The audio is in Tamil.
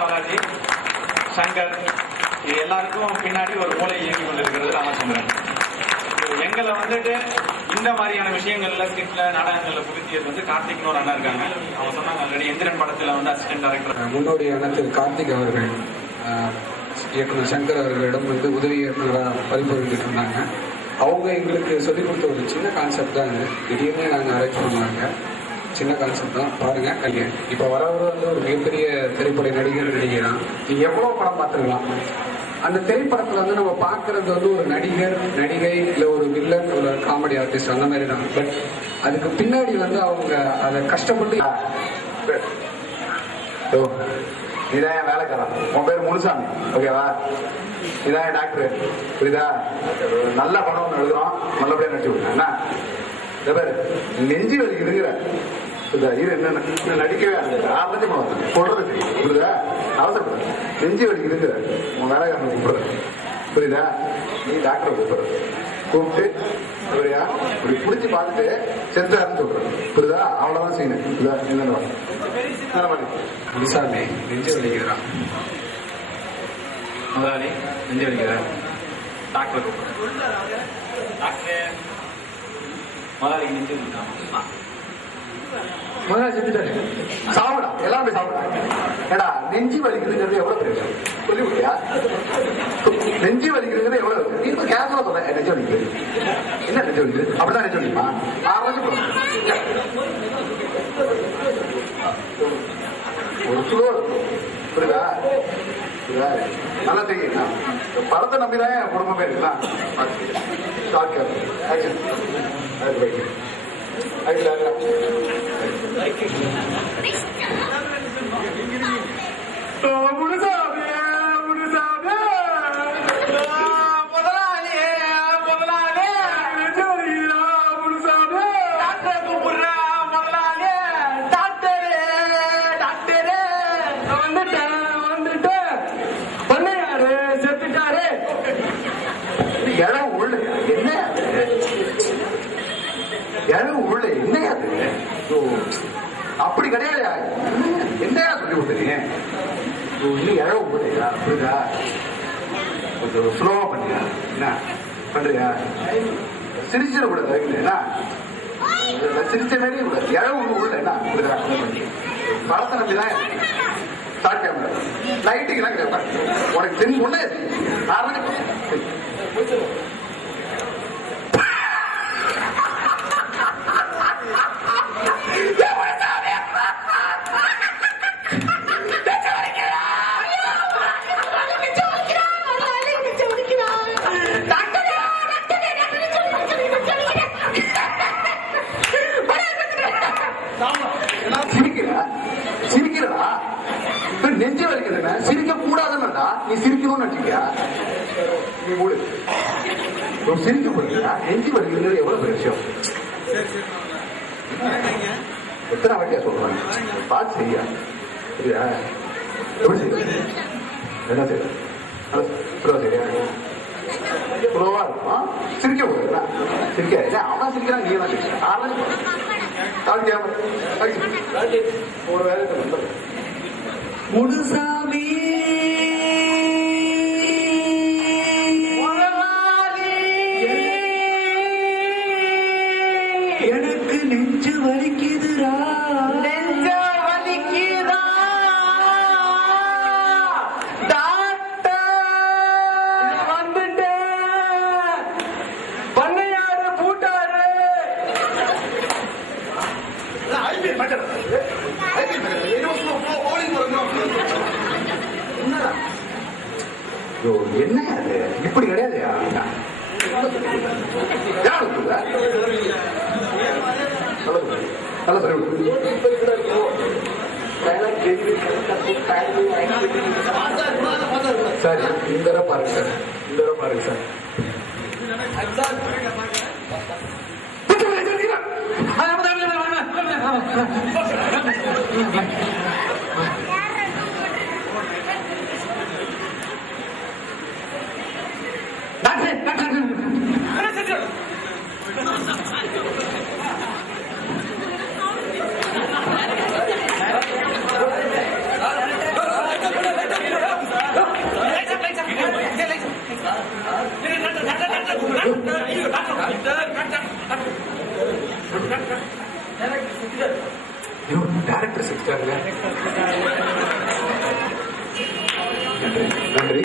பாலாஜி, சங்கர், இது எல்லாருக்கும் பின்னாடி ஒரு மூளை இயங்கி கொண்டிருக்கிறது ராமச்சந்திரன். எங்களை வந்துட்டு இந்த மாதிரியான விஷயங்கள்ல ஸ்கிட்ல நாடகங்கள்ல புகுத்தியது கார்த்திக்னு ஒரு அண்ணா இருக்காங்க. அவங்க சொன்னாங்க ஆல்ரெடி எந்திரன் படத்துல அசிஸ்டன்ட் டைரக்டர் முன்னோடியான திரு கார்த்திக் அவர்கள் இயக்குனர் சங்கர் அவர்களிடம் உதவி இயக்குனராக பரிபுரிஞ்சிட்டு இருந்தாங்க. அவங்க எங்களுக்கு சொல்லிக் கொடுத்த ஒரு சின்ன கான்செப்ட் தான் இது. திடீர்னு நாங்கள் அரேஞ்ச் பண்ணுவாங்க. சின்ன கான்செப்ட் தான் பாருங்க. கல்யாணம் இப்போ வரவர் ஒரு மிகப்பெரிய திரைப்பட நடிகர் நீங்க எவ்வளோ படம் பார்த்துருக்கலாம். அந்த திரைப்படத்தில் நம்ம பார்க்கறது ஒரு நடிகர், நடிகை, இல்லை ஒரு வில்லன், ஒரு காமெடி ஆர்டிஸ்ட், அந்த மாதிரி தான். பட் அதுக்கு பின்னாடி அவங்க அதை கஷ்டப்பட்டு இதான் என் வேலைக்காரன், உன் பேர் முனுசாமி, ஓகேவா? இதான் என் டாக்டர், புரியுதா? நல்ல படம் ஒன்று எழுதுறோம், நல்லபடியா நடிச்சு விடுறேன். என்ன பேரு நெஞ்சு வலிக்குதுங்கிற இது என்ன நடிக்கவே ஆரம்பிச்சு சொல்றது புரியுதா? அவசரப்பட நெஞ்சு வலிக்குதுங்கிற உன் வேலைக்காரனை கூப்பிடுறேன், புரியுதா? நீ டாக்டரை கூப்பிட்டு புரியா இப்படி பிடிச்சி பார்த்துட்டு செத்தாருன்னு சொல்றேன், புரியுதா? அவ்வளவுதான் செய்யணும். புரியுதா? என்னென்ன முனுசாமி நெஞ்சு வலிக்கிறான், முதலாளி நெஞ்சு வலிக்கிறார், டாக்டர் டாக்டர் முதலாளி நெஞ்சு வலிக்கிறான், முதல்ல செஞ்சுட்டாரு. சாப்பிடா, எல்லாமே சாப்பிடா. ஏடா நெஞ்சு வலிக்குதுங்கிறது எவ்வளவு பெரிய சொல்லி விட்டியா? நெஞ்சு வலிக்குதுங்கிறது எவ்வளவு? நீ இப்ப கேசல சொல்ற நெஞ்சு வலிக்குது, என்ன நெஞ்சு வலிக்குது? அப்படிதான் நெஞ்சு வலிக்குமா? ஒரு கிலோ புரியுதா? நல்லா தெரியும். படத்தை நம்பிதான் என் குடும்பமே இருக்கலாம். அப்படி கிடையாது. என்னையா சொல்லி கொடுத்தீங்க? இன்னும் இழவு போறியா? புரியுதா? கொஞ்சம் ஸ்லோவா பண்ணியா? என்ன பண்றியா? சிரிச்சிடக்கூடாது. என்ன சிரிச்ச மாதிரி கூட இழவு உள்ள என்ன புரியுதா? படத்தை நம்பிதான் ஸ்டார்ட் கேமரா லைட்டிங் எல்லாம் கேட்பாங்க. உனக்கு தெரிஞ்சு கொண்டே சிரிக்கிறா. நெஞ்சு வலிக்கிறா. சிரிக்க கூடாதுன்னா நீ சிரிக்கணும்னு நினைச்சியா? நீ மூடு. சிரிக்க கூடாது. நெஞ்சு வலிக்கிறது எவ்வளவு பெரிய விஷயம். எத்தனை வாட்டியா சொல்றாங்க? பார்த்து செய்யா. சரியா? எப்படி செய்ய? என்ன செய்ய? சரியா? புலவா இருக்கும். சிரிக்க கூடாது. சிரிக்க அவன் சிரிக்கிறான், நீ தான் சிரிக்க. ஒரு வேலை முனுசாமி எனக்கு நெஞ்சு வலிக்குதுரா, நெஞ்ச வலிக்குதா டாக்டர் வந்துட்டு பண்ணையாரு பூட்டாரு. என்ன அது? இப்படி கிடையாது. சரி, இந்த பாருங்க சார், இந்த பாருங்க சார். டேரக்டர் செஞ்சுட்டாருங்க. நன்றி நன்றி.